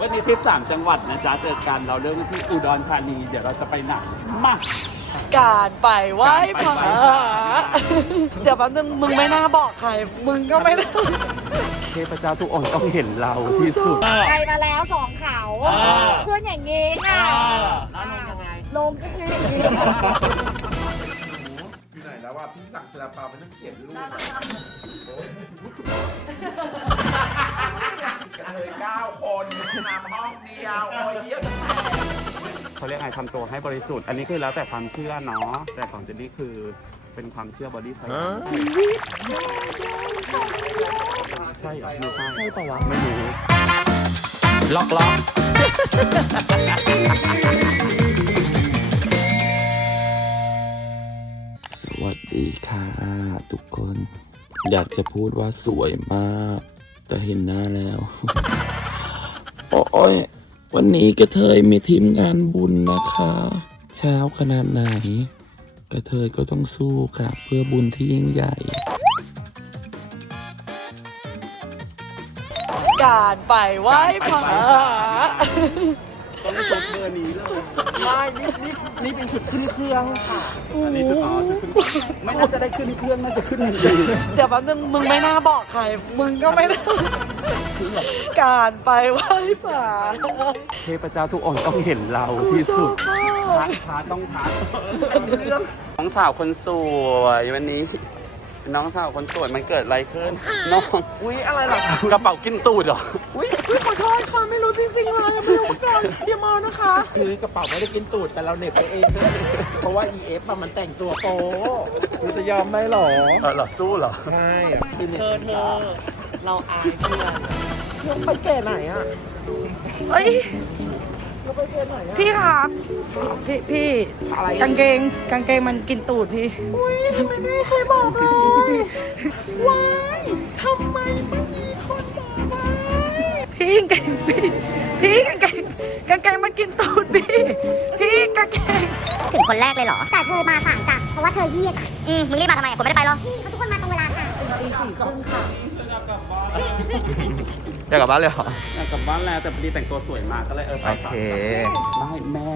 วันนี้ทริปสามจังหวัดนะจ๊ะเจอกันเราเริ่มที่อุดรธานี เดี๋ยวเราจะไปไหนมา การไปไหว้พระการไปไหว้พระ เดี๋ยวแป๊บนึงมึงไม่น่าบอกใคร มึงก็ไม่น่าเทพเจ้าทุกองค์ต้องเห็นเราที่สุด ไปมาแล้วสองเขาอ่า ขึ้นอย่างนี้ค่ะ แล้วลงยังไง ลงก็คืออย่างนี้อยู่ไหนแล้วว่าพี่สั่งซาลาเปาไปตั้งเจ็ดลูกอะ นทำห้องเดียวโอ้ยเยี่ยมเขาเรียกไงทำตัวให้บริสุทธิ์ อันนี้คือแล้วแต่ความเชื่อเนาะ แต่ของเจนนี่คือเป็นความเชื่อบอดี้ไซน์ใช่เหรอไม่ใช่ใช่ปะวะไม่รู้ล็อกล็อกสวัสดีค่ะ ทุกคน อยากจะพูดว่าสวยมาก แต่เห็นหน้าแล้ว โอ้ยวันนี้กระเทยมีทีมงานบุญนะคะ เช้าขนาดไหน กระเทยก็ต้องสู้ค่ะ เพื่อบุญที่ยิ่งใหญ่ การไปไหว้พระ ต้องชุดเบอร์นี้เลยไม่นี่นี่นี่เป็นชุดขึ้นเครื่องค่ะอันนี้ชุดอ๋อชุดขึ้นเครื่องไม่น่าจะได้ขึ้นเครื่องน่าจะขึ้นทันทีเดี๋ยวแป๊บนึงมึงไม่น่าบอกใคร มึงก็ไม่น่าการไปไหว้พระเทพเจ้าทุกองค์ต้องเห็นเราที่ชอสุบดมากท้าท้าต้องท้าน้องสาวคนสวยวันนี้ น้องสาวคนสวยมันเกิดอะไรขึ้น น้องอุ๊ยอะไรหรอกระเป๋ากินตูดเหรอ อุ๊ยอุ๊ยขอโทษค่ะไม่รู้จริงๆเลยไม่รู้เหมือนกันเดียมอนะคะ คือกระเป๋าไม่ได้กินตูดแต่เราเหน็บไปเอง เพราะว่า EF อะมันแต่งตัวโป๊คุณจะยอมได้หรอ เออเหรอสู้เหรอ ใช่อะคือเธอเธอเราอายเพื่อนไปแก่ไหนอะเอ้ย พี่ครับพี่พี่อะไรกางเกงกางเกงมันกินตูดพี่อุ้ยทำไมไม่มีใครบอกเลยว้ายทำไมไม่มีคนบอกเลยพี่กางเกงพี่พี่กางเกงกางเกงมันกินตูดพี่พี่กางเกงถึงคนแรกเลยเหรอแต่เธอมาสายจ้ะเพราะว่าเธอเฮี้ยจ้ะอืมมึงรีบมาทำไมคนไม่ได้ไปหรอพี่เขาทุกคนมาตรงเวลาค่ะตีสี่ครึ่งค่ะ อยากกลับบ้านเลยเหรอ อยากกลับบ้านแล้วแต่พอดีแต่งตัวสวยมากก็เลยเออไปโอเคไม่แม่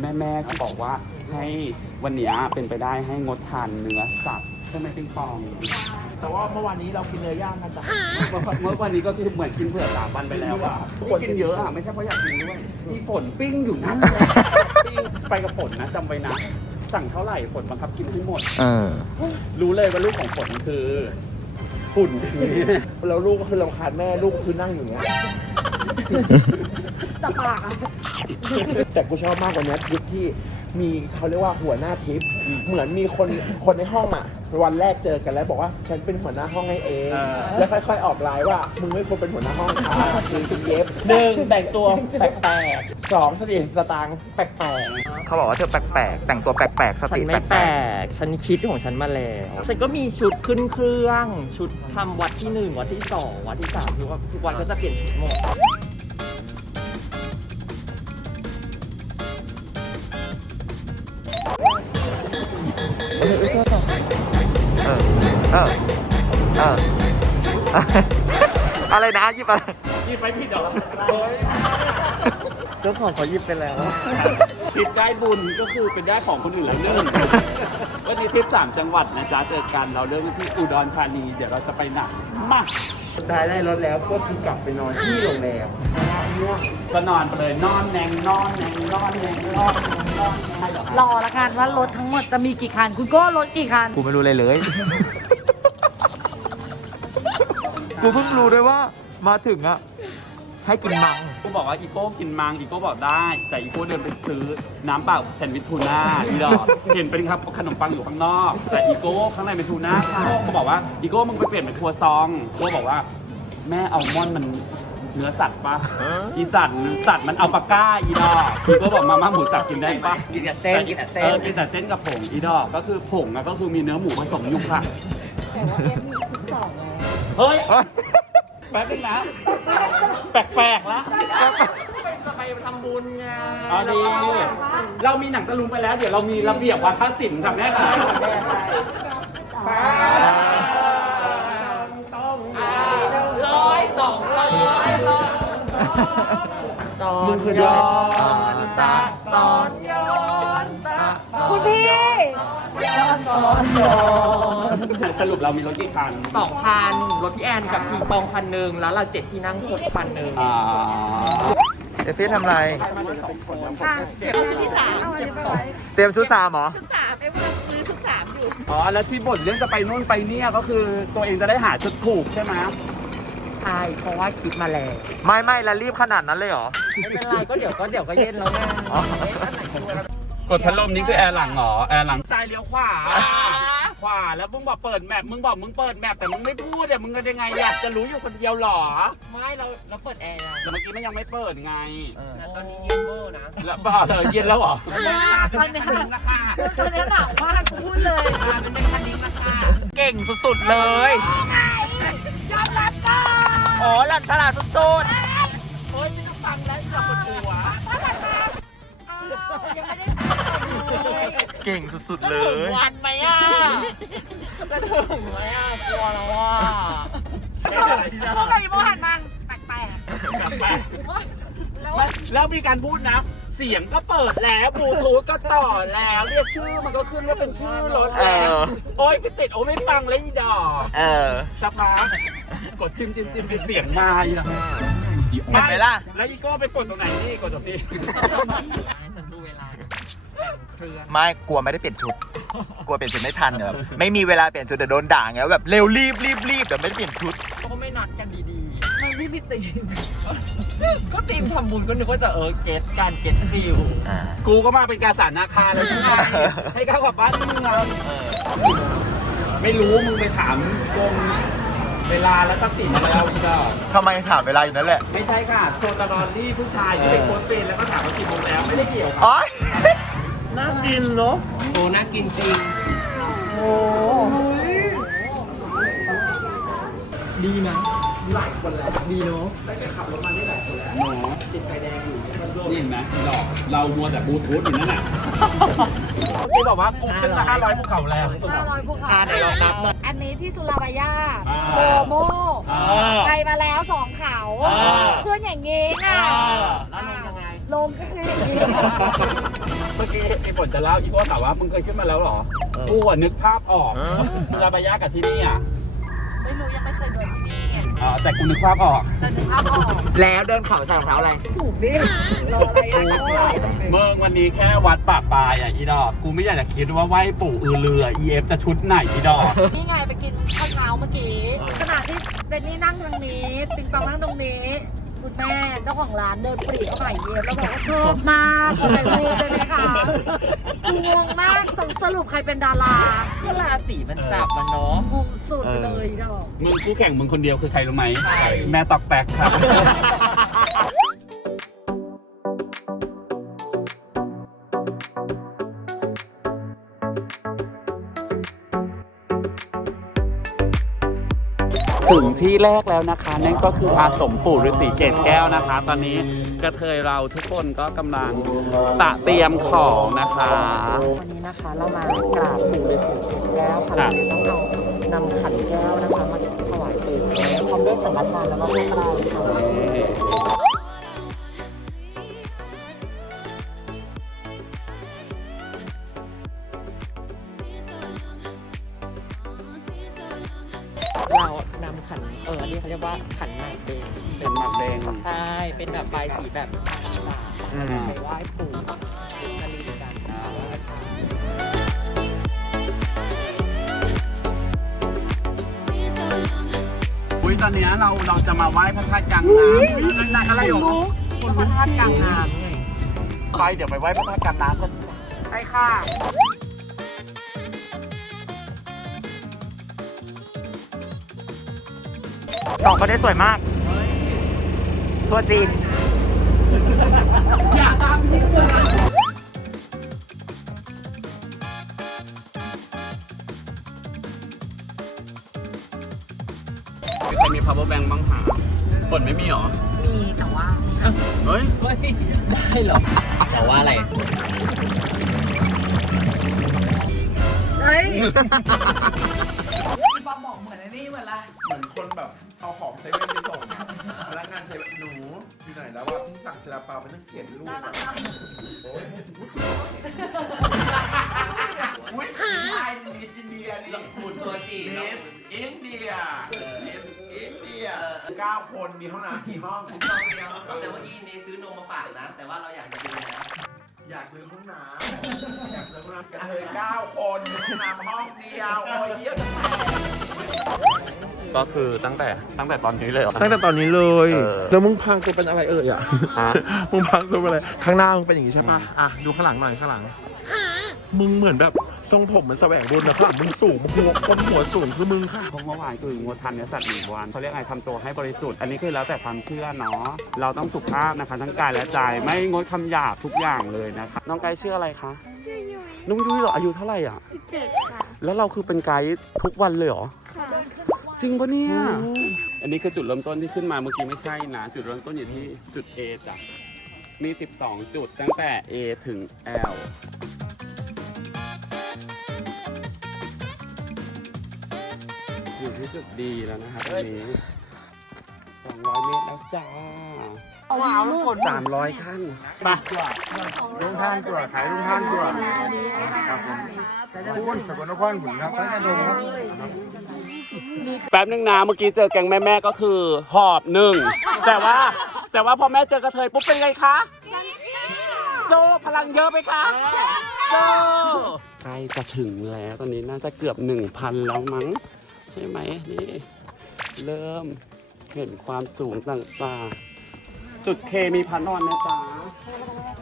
แม่แม่เขาบอกว่าให้วันเนี้ยเป็นไปได้ให้งดทานเนื้อสัตว์ใช่ไหมปิงปอง แต่ว่าเมื่อวานนี้เรากินเนื้อย่างกันจ้ะ เมื่อเมื่อวันนี้ก็คือเหมือนกินเผื่อสามวันไปแล้วอะที่กินเยอะอะไม่ใช่เพราะอยากกินด้วยมีฝนปิ้งอยู่นั่นแหละปิ้งไปกับฝนนะจำไว้นะ สั่งเท่าไหร่ฝนบังคับกินให้หมด เออ รู้เลยว่าลูกของฝนคือ หุ่นแล้วลูกก็คือรำคาญแม่ลูกก็คือนั่งอยู่อย่างเงี้ย จับปากอะแต่กูชอบมากกว่านี้ทริปที่มีเขาเรียกว่าหัวหน้าทริป เหมือนมีคนคนในห้องอะ วันแรกเจอกันแล้วบอกว่าฉันเป็นหัวหน้าห้องให้เองแล้วค่อยๆออกไลน์ว่ามึงไม่ควรเป็นหัวหน้าห้องค่ะคือเป็นเย็บหนึ่งแต่งตัวแปลกๆสองสติสตางค์แปลกเขาบอกว่าเธอแปลกๆ แต่งตัวแปลกๆ สฉันติไม่แปแปลลกก ฉันคิดของฉันมาแล้ว ฉันก็มีชุดขึ้นเครื่อง ชุดทำวัดที่หนึ่งวัดที่สองวัดที่สามทุกวันทุกวันก็จะเปลี่ยนชุดหมด ๆ ออเอออะไรนะหยิบอะไรหยิบไปผิดเหรอเจ้าของเขาหยิบไปแล้วผิดได้บุญก็คือเป็นได้ของคนอื่นแล้วหนึ่งวันนี้ทริปสามจังหวัดนะจ๊ะเจอกันเราเริ่มที่อุดรธานีเดี๋ยวเราจะไปไหนมาๆสุดท้ายได้รถแล้วก็คือกลับไปนอนที่โรงแรมง่วงก็นอนไปเลยนอนแนงนอนแนงนอนแนงนอนแนงนอนแนงให้เหรอรอละกันว่ารถทั้งหมดจะมีกี่คัน คุณโก็รถกี่คันกูไม่รู้เลยเลย กูเพิ่งรู้ด้วยว่ามาถึงอะให้กินมัง กูบอกว่าอีโก้กินมังอีโก้บอกได้ แต่อีโก้เดินไปซื้อน้ำเปล่าแซนด์วิชทูน่าอีดอกเห็นเป็นครับขนมปังอยู่ข้างนอก แต่อีโก้ข้างในเป็นทูน่าค่ะก็บอกว่าอีโก้มึงไปเปลี่ยนเป็นครัวซองโก้บอกว่า แม่อัลมอนด์มันเนื้อสัตว์ปะอีสัตว์สัตว์มันเอาปากก้าอีดอกอีโก้บอกมาม่าหมูสับกินได้ปะกินแต่เส้นกินแต่เส้น ออกินแต่เส้นกับผงอีดอกก็คือผงอะก็คือมีเนื้อหมูผสมอยู่ค่ะ แต่ว่าเอฟมีชุดสองแล้ว เฮ้ย แป๊บนึงนะ แปลกๆละจะไปทำบุญไงเอาดีเรามีหนังตะลุงไปแล้ว เดี๋ยวเรามีระเบียบวาทศิลป์ค่ะแม่ค่ะร้อยสองร้อยร้อยตอนมึงคือย้ย้ออนนตาตอนย้อนตาคุณพี่ สรุปเรามีรถกี่คันสองพันรถพี่แอนกับพี่ปองพันหนึ่งแล้วเราเจ็ดที่นั่งกดพันหนึ่งอ่าเอฟพี่ทำอะไร ค่ะเก็บชุดที่สามเอาอันนี้ไปไว้เตรียมชุดสามเหรอ ชุดสามไอ้พวกซื้อชุดสามอยู่อ๋อแล้วที่บ่นเรื่องจะไปนู่นไปเนี่ยก็คือตัวเองจะได้หาชุดถูกใช่ไหมใช่เพราะว่าคิดมาแล้ว ไม่ไม่แล้วรีบขนาดนั้นเลยเหรอ ไม่เป็นไรก็เดี๋ยวก็เดี๋ยวก็เย็นแล้วไงอ๋อ กดพัดลมนี่คือแอร์หลังเหรอแอร์หลังซ้ายเลี้ยวขวา ขวาแล้วมึงบอกเปิดแมปมึงบอกมึงเปิดแมปแต่มึงไม่พูดเดี๋ยวมึงก็ยังไงอยากจะรู้อยู่คนเดียวเหรอไม่เราเราเปิดแอร์อะแต่เมื่อกี้มันยังไม่เปิดไงแต่ตอนนี้เย็นเวอร์นะแล้วบ้าเธอเย็นแล้วเหรอตอนนี้ราคาตอนนี้หนาวมากพูดเลยเก่งสุดๆเลยยอมรับก่อนโอ้หลับฉลาดสุดเฮ้ยไม่ต้องฟังแล้วจะปวด เลยๆเก่งสุดๆเลยวันไหมอะ จะถึงไหมอะ กลัวแล้วว่าพูดกับอีโมหันมังแปลกกลับไปไม่แล้วมีการพูดนะ เสียงก็เปิดแล้วบลูทูธก็ต่อแล้ว เรียกชื่อมันก็ขึ้นว่าเป็นชื่อรถแล้วเออโอ๊ยไม่ติดโอ้ไม่ฟังเลยอีดอกเออ สักพักกดจิ้มจิ้มจิ้มเสียงมาอีกแล้วเห็นไหมล่ะ แล้วอีโก้ไปกดตรงไหนนี่กดตรงนี้ใเครื่องไม่กลัวไม่ได้เปลี่ยนชุด กลัวเปลี่ยนชุดไม่ทันเดี๋ยวแบบไม่มีเวลาเปลี่ยนชุดเดี๋ยวโดนด่าไงว่าแบบเร็วรีบรีบรีบเดี๋ยวไม่ได้เปลี่ยนชุดเขาก็ไม่นัดกันดีๆมันไม่มีตีนๆก็ทีมทำบุญก็นึกว่าจะเออเก็ตการเก็ตฟิลอ่า กูก็มาเป็นการสารนาคาเลยใช่ไหมให้เข้ากับบ้านเมืองไม่รู้มึงไปถามกรมเวลาแล้วตัดสินมาแล้วอีกอะทำไมถามเวลาอยู่นั่นแหละไม่ใช่ค่ะโชว์ตลอดที่ผู้ชายที่เป็นโค้ชเป็นแล้วก็ถามว่ากี่โมงแล้วไม่ได้เกี่ยวอ๋อ น่ากินเนาะโอ้น่ากินจริง โอ้ดีนะหลายคนแล้วดีเนาะตั้งแต่ขับรถมานี่หลายคนแล้วหนูติดไฟแดงอยู่เนี่ยมันโดนนี่เห็นไหมหลอกเรามัวแต่บลูทูธอยู่นั่นแหละกูบอกว่ากูขึ้นมา500ภูเขาแล้วห้าร้อยพวกเขาอ่าไหนลองนับหน่อยอันนี้ที่สุราบายาอ่าโมโมอ่าไปมาแล้วสองเขาอ่าขึ้นอย่างงี้ไงแล้วลงยังไงลงก็คืออย่างงี้เมื่อกี้ไอ้ฝนจะเล่าอีโก้ถามว่ามึงเคยขึ้นมาแล้วเหรอกูอะนึกภาพออกลาบายากับที่นี่อะไม่รู้ยังไม่เคยเดินที่นี่ไงอ่าแต่กูนึกภาพออกเดินถึงภาพออกแล้วเดินเขาใส่รองเท้าอะไร สูงดิรออะไรอะเมืองวันนี้แค่วัดปากปลายอะอีดอก กูไม่อยากจะคิดว่าไหว้ปู่อือเรือ EF จะชุดไหนอีดอก นี่ไงไปกินข้าวเช้าเมื่อกี้ขณะที่เจนนี่นั่งตรงนี้ ปิงปองนั่งตรงนี้ คุณแม่เจ้าของร้านเดินปรีเข้ามาเยี่ยมแล้วบอกว่าชอบมากอะไรพูดได้ไหมคะงงมากสรุปใครเป็นดาราก็ราศีมันจับมันเนาะงงสุดไปเลยดอก มึงคู่แข่งมึงคนเดียวคือใครรู้ไหม แม่ตอกแตกค่ะ ถึงที่แรกแล้วนะคะ นั่นก็คืออาสมปู่ฤาษีเกตแก้วนะคะ ตอนนี้กระเทยเราทุกคนก็กำลังตะเตรียมของนะคะ วันนี้นะคะเรามากราบปู่ฤาษีแก้วค่ะเราต้องเอานำขันแก้วนะคะมาถวายปู่พร้อมด้วยสังฆทานแล้วก็พระปรางค่ะเรานำขัน เอออันนี้เขาเรียกว่าขันหมากเบงเป็นหมักแดงใช่เป็นแบบใบายสีแบบต่างอืมๆไปไหว้ปู่นาลีกันไหว้พระ อุ้ยตอนเนี้ยเราเราจะมาไหว้พระธาตุกลางน้ำอะไรหรอพระธาตุกลางน้ำไงไปเดี๋ยวไปไหว้พระธาตุกลางน้ำกันสิไปค่ะ ดอกก็ได้สวยมาก ตัวจริงอย่าตามที่เลยมีใครมี power bank บ้างหาฝนไม่มีหรอ มีแต่ว่า เฮ้ย เฮ้ย ได้เหรอ แต่ว่าอะไร เฮ้ยเหมือนคนแบบ เอาของเซเว่นไปส่งพนักงานเซเว่นหนูมีหน่อยแล้วว่าพี่สั่งซาลาเปาไปตั้งเจ็ดลูกอะโอ้ยอุ้ยไม่ใช่มิสอินเดียนี่คุณตัวสี่มิสอินเดียมิสอินเดียเก้าคนมีห้องน้ำกี่ห้องแต่เมื่อกี้เนซื้อนมมาฝากนะ แต่ว่าเราอยากจะดูนะอยากซื้อห้องน้ำอยากซื้อห้องน้ำกันเลยเก้าคนห้องน้ำห้องเดียวโอ้ยเยอะจังเลย ก็คือตั้งแต่ตั้งแต่ตอนนี้เลยเหรอ ตั้งแต่ตอนนี้เลย เออแล้วมึงพังตัวเป็นอะไรเอ่ยอะ ฮะ มึงพังตัวเป็นอะไร ข้างหน้ามึงเป็นอย่างนี้ใช่ปะอะ ดูข้างหลังหน่อยข้างหลัง มึงเหมือนแบบทรงผมเหมือนแสวงบุญนะข้างหลังมึงสูงหัวคนหัวสูงคือมึงค่ะ เพราะเมื่อวานคืองดทานเนื้อสัตว์หนึ่งวันเขาเรียกไงทำตัวให้บริสุทธิ์อันนี้คือแล้วแต่ความเชื่อเนาะเราต้องสุภาพนะคะทั้งกายและใจไม่งดคำหยาบทุกอย่างเลยนะคะน้องไกด์ชื่ออะไรคะน้องยุ้ยเหรออายุเท่าไหร่อะเจ็ดค่ะ แล้วเราคือเป็นไกด์ทุกวันเลยเหรอค่ะ จริงปะเนี่ย อันนี้คือจุดเริ่มต้นที่ขึ้นมาเมื่อกี้ไม่ใช่นะ จุดเริ่มต้นอยู่ที่จุด A จ้ะมี 12 จุดตั้งแต่ A ถึง L อยู่ที่จุด D แล้วนะคะตอนนี้ 200 เมตรแล้วจ้า ว้าวลูก300ขั้นไปลุงท่านตัวขายลุงท่านตัวครับผมคุณสกลนครขุนครับท่านดงครับแป๊บนึงนะเมื่อกี้เจอแกงแม่แม่ๆก็คือหอบหนึ่งแต่ว่าแต่ว่าพอแม่เจอกระเทยปุ๊บเป็นไงคะโซ่พลังเยอะไหมคะโซ่ใกล้จะถึงแล้วตอนนี้น่าจะเกือบ1,000แล้วมั้ง ใช่ไหมนี่ เริ่มเห็นความสูงต่างๆ จุดเคมีพันนอนนะจ๊ะ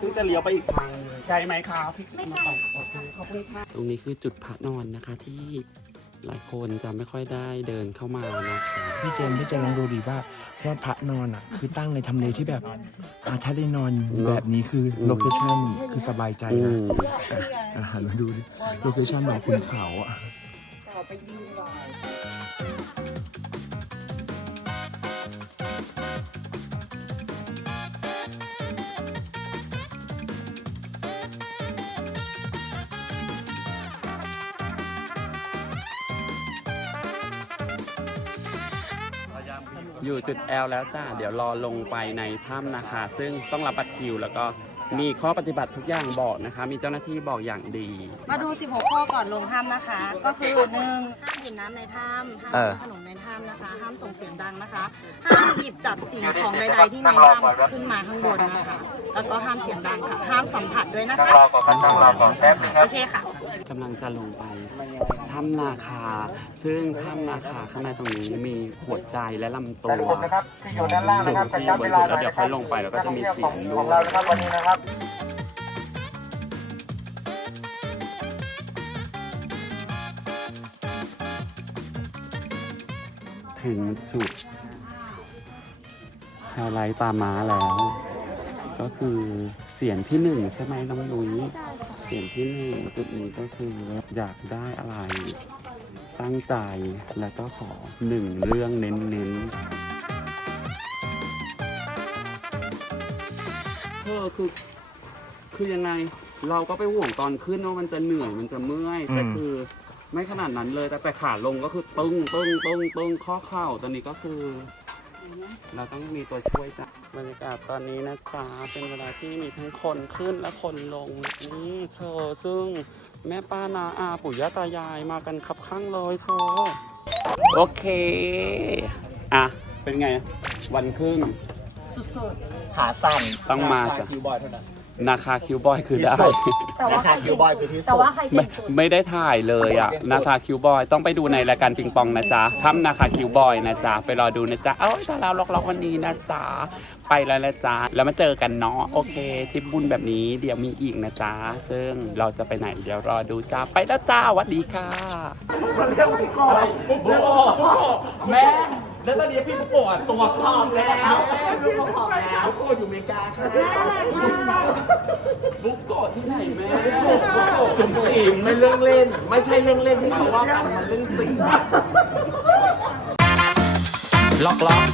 ซึ่งจะเลี้ยวไปอีกทางหนึ่งไกลไหมคะพี่ไม่ไกลโอเคขอบคุณค่ะตรงนี้คือจุดพักนอนนะคะที่หลายคนจะไม่ค่อยได้เดินเข้ามานะคะพี่เจนพี่เจนลองดูดีว่าว่าพระนอนอะ คือตั้งในทำเลที่แบบอะถ้าได้นอนแบบนี้คือโลเคชั่นคือสบายใจอืนะมอะหันมาดูดิโลเคชั่นของคุณเขาอะอยู่ อยู่จุด L แล้วจ้า เดี๋ยวรอลงไปในถ้ำนะคะ ซึ่งต้องรับบัตรคิวแล้วก็ มีข้อปฏิบัติทุกอย่างบอกนะคะ มีเจ้าหน้าที่บอกอย่างดี มาดู 16 ข้อก่อนลงถ้ำนะคะ ก็คือหนึ่งห้ามดื่มน้ำในถ้ำห้ามเออกินขนมในถ้ำนะคะ ห้ามส่งเสียงดังนะคะ ห้ามหยิบจับสิ่งของใดๆที่ในถ้ำขึ้นมาข้างบนนะคะ แล้วก็ห้ามเสียงดังค่ะ ห้ามสัมผัสด้วยนะคะโอเคค่ะกำลังจะลงไปถ้ำนาคา ซึ่งถ้ำนาคาข้างในตรงนี้มีหัวใจและลำตัวจุดที่บริสุทธิ์แล้วเดี๋ยวค่อยลงไปแล้วก็จะมีเสียงด้วยถึงจุดไฮไลท์ตามม้าแล้ว ก็คือเสียงที่หนึ่งใช่ไหมน้องนุ้ยเสียงที่หนึ่งจุดนี้ก็คืออยากได้อะไร ตั้งใจแล้วก็ขอหนึ่งเรื่องเน้นๆ อคือ คือยังไงเราก็ไปห่วงตอนขึ้นว่ามันจะเหนื่อยมันจะเมื่อยแต่อืม คือไม่ขนาดนั้นเลย แต่แต่ขาลงก็คือตึงตึงตึงตึงข้อเข่าตอนนี้ก็คือ เราต้องมีตัวช่วยจ้ะบรรยากาศตอนนี้นะจ๊ะเป็นเวลาที่มีทั้งคนขึ้นและคนลงนี่เธอซึ่งแม่ป้านาอาปู่ย่าตายายมากันคับข้างเลยเธอโอเค อะ เป็นไง วันค รึ่งขาสั่น ต้องมาจ้ะคิวบอยเท่านั้น นาคาคิวบอยคือได้แต่ว่าใครคิวบอยคือที่สุดแต่ว่าใครเปไม่ลี่ยนจุดไม่ได้ถ่ายเลยอะ นาคาคิวบอยต้องไปดูในรายการปิงปองนะจ๊ะถ้ำนาคาคิวบอยนะจ๊ะ ไปรอดูนะจ๊ะ เอ้ยตาเราล็อกๆวันนี้นะจ๊ะ ไปแล้วนะจ๊ะ แล้วมาเจอกันเนาะ โอเคทริปบุญแบบนี้เดี๋ยวมีอีกนะจ๊ะ ซึ่งเราจะไปไหนเดี๋ยวรอดูจ้า ไปแล้วจ้าสวัสดีค่ะ แม่ แล้วตอนนี้พี่ปวดตัวคลอมแล้วทุกคนอยู่อเมริกาค่ะบุกโกะที่ไหนแม่จุ๋มจิ๋มไม่เรื่องเล่น ไม่ใช่เรื่องเล่นที่เขาว่ากันมันเรื่องจริงล็อกล็อก